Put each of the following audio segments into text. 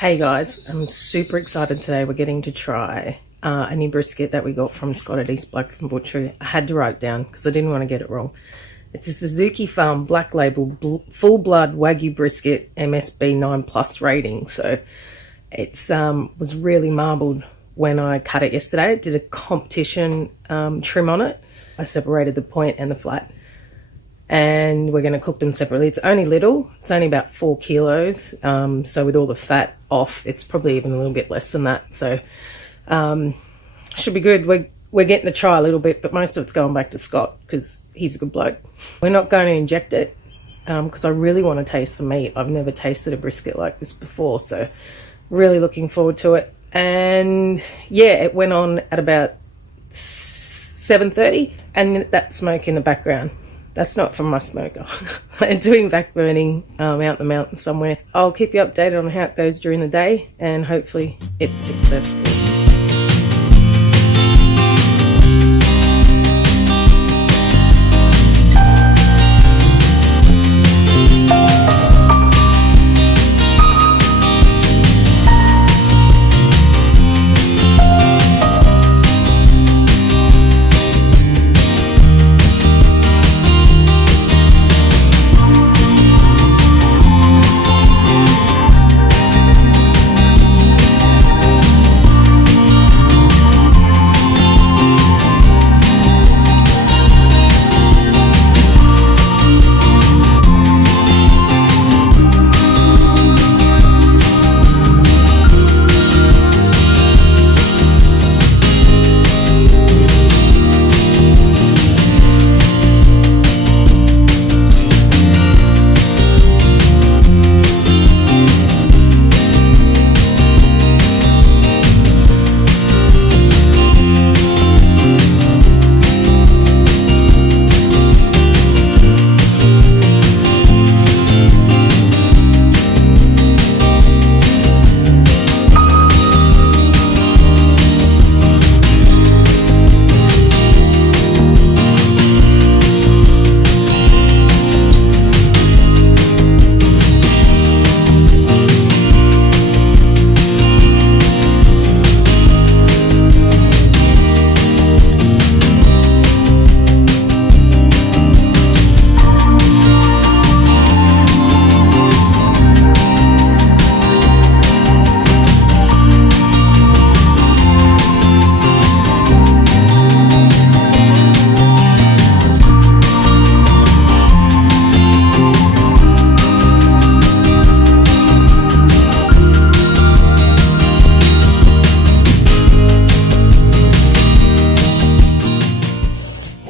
Hey guys, I'm super excited today. We're getting to try a new brisket that we got from Scott at East Blaxland Butchery. I had to write it down because I didn't want to get it wrong. It's a Suzuki Farm black label full blood Wagyu brisket MSB 9+ rating. So it's was really marbled when I cut it yesterday. I did a competition trim on it. I separated the point and the flat. And we're going to cook them separately. It's only little. It's only about 4 kilos. So with all the fat off, it's probably even a little bit less than that. So should be good. We're getting to try a little bit, but most of it's going back to Scott because he's a good bloke. We're not going to inject it because I really want to taste the meat. I've never tasted a brisket like this before, so really looking forward to it. And yeah, it went on at about 7:30, and that smoke in the background, that's not from my smoker. I'm doing back burning out in the mountains somewhere. I'll keep you updated on how it goes during the day, and hopefully it's successful.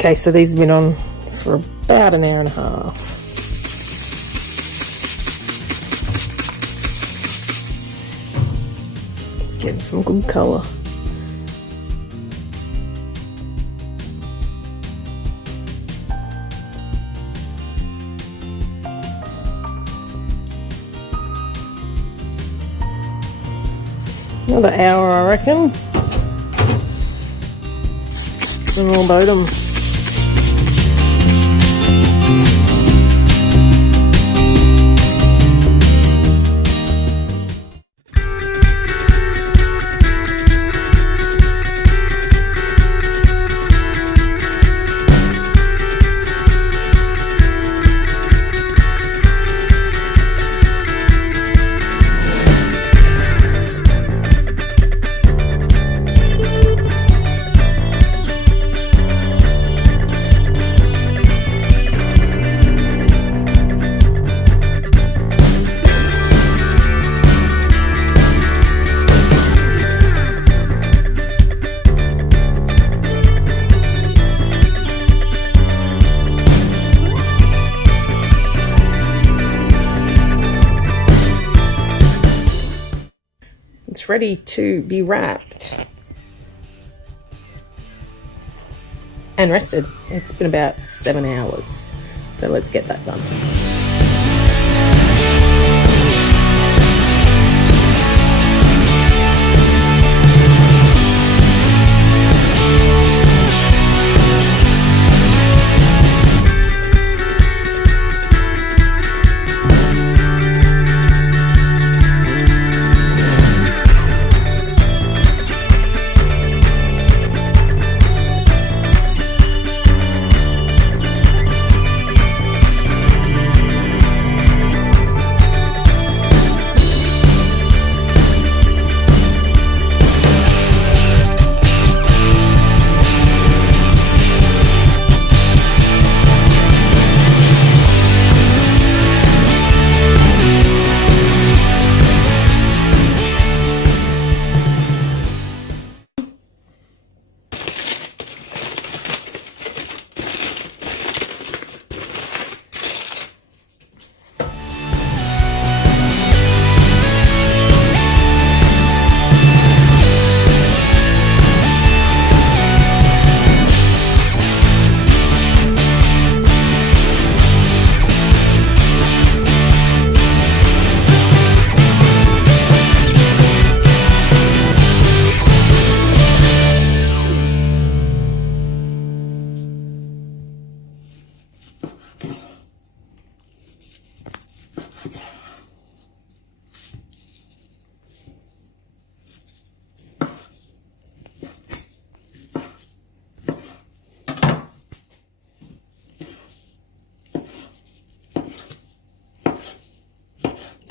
Okay, so these have been on for about an hour and a half. It's getting some good colour. Another hour, I reckon. And we'll load them. It's ready to be wrapped and rested. It's been about 7 hours, so let's get that done.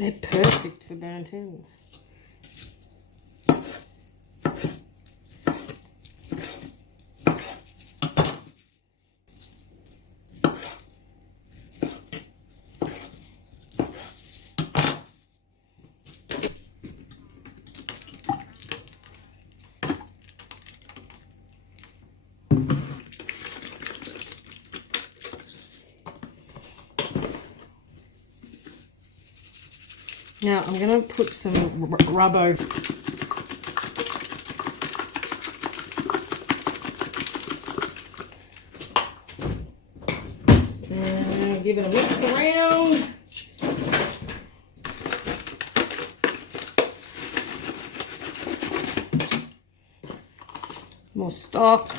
They're perfect for burnt ends. Now I'm going to put some rubbo. And give it a mix around. More stock.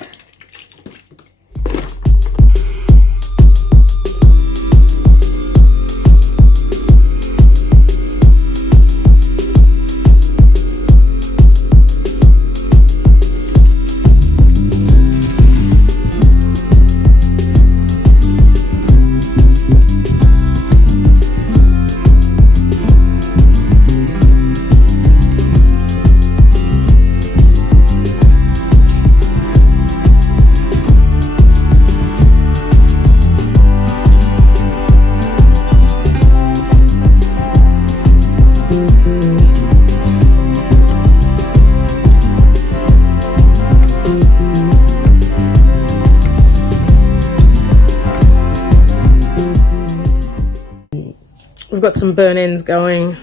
We've got some burn ends going.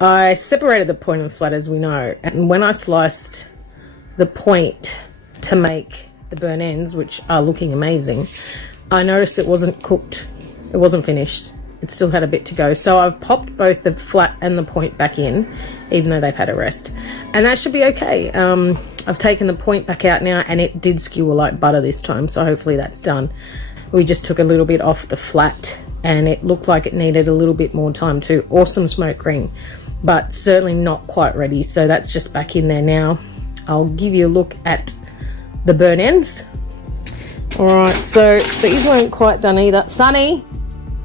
I separated the point and flat, as we know, and when I sliced the point to make the burn ends, which are looking amazing, I noticed it wasn't cooked. It wasn't finished. It still had a bit to go. So I've popped both the flat and the point back in, even though they've had a rest. And that should be okay. I've taken the point back out now, and it did skewer like butter this time, so hopefully that's done. We just took a little bit off the flat, and it looked like it needed a little bit more time too. Awesome smoke ring, but certainly not quite ready. So that's just back in there now. I'll give you a look at the burn ends. All right, so these weren't quite done either. Sunny,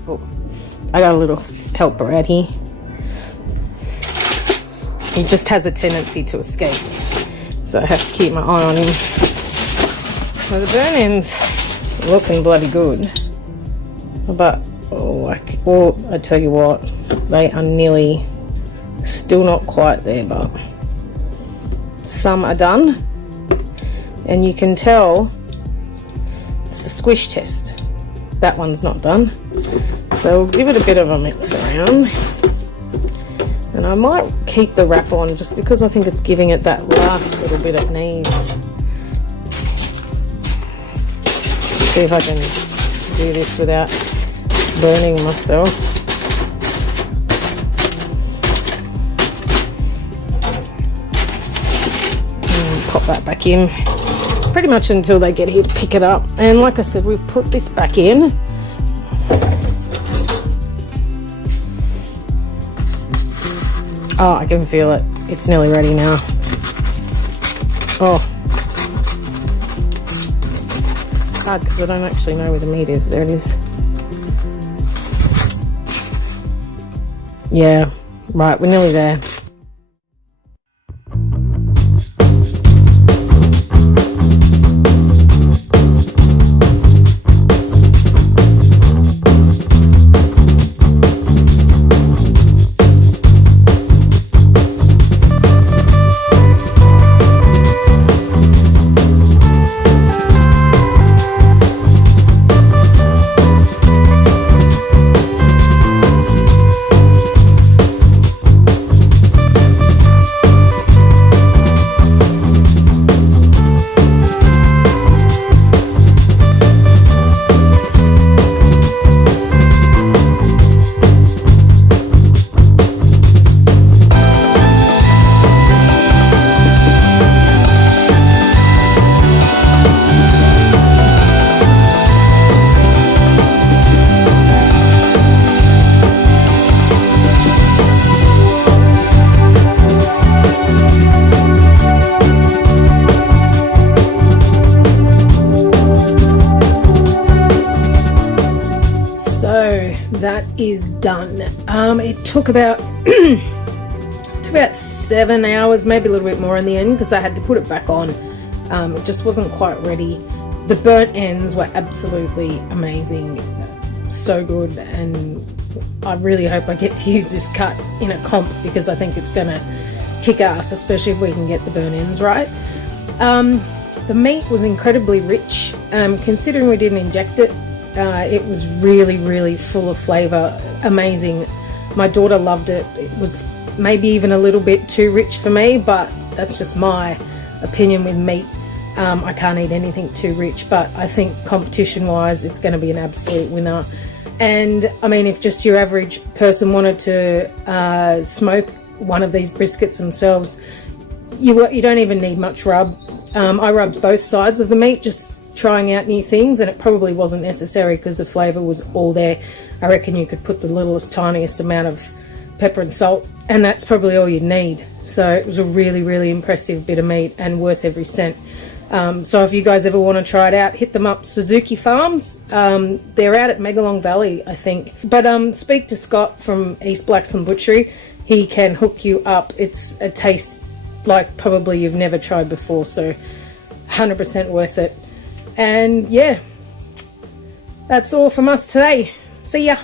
oh, I got a little helper out here. He just has a tendency to escape, so I have to keep my eye on him. So the burn ends are looking bloody good, but I tell you what, they are nearly, still not quite there, but some are done, and you can tell it's the squish test. That one's not done, so we'll give it a bit of a mix around, and I might keep the wrap on just because I think it's giving it that last little bit it needs. See if I can do this without burning myself. And pop that back in pretty much until they get here to pick it up. And like I said, we've put this back in. Oh, I can feel it. It's nearly ready now. Oh, it's hard because I don't actually know where the meat is. There it is. Yeah, right, we're nearly there. is done. It took about 7 hours, maybe a little bit more in the end, because I had to put it back on. It just wasn't quite ready. The burnt ends were absolutely amazing, so good, and I really hope I get to use this cut in a comp, because I think it's gonna kick ass, especially if we can get the burnt ends right. The meat was incredibly rich, considering we didn't inject it. It was really full of flavour, amazing. My daughter loved it. It was maybe even a little bit too rich for me, but that's just my opinion with meat. I can't eat anything too rich, but I think competition wise it's going to be an absolute winner. And I mean, if just your average person wanted to smoke one of these briskets themselves, you don't even need much rub. I rubbed both sides of the meat, just trying out new things, and it probably wasn't necessary because the flavour was all there. I reckon you could put the littlest tiniest amount of pepper and salt, and that's probably all you'd need. So it was a really impressive bit of meat and worth every cent. So if you guys ever want to try it out, hit them up, Suzuki Farms. They're out at Megalong Valley, I think. But speak to Scott from East Blaxland Butchery. He can hook you up. It's a taste like probably you've never tried before, so 100% worth it. And yeah, that's all from us today. See ya.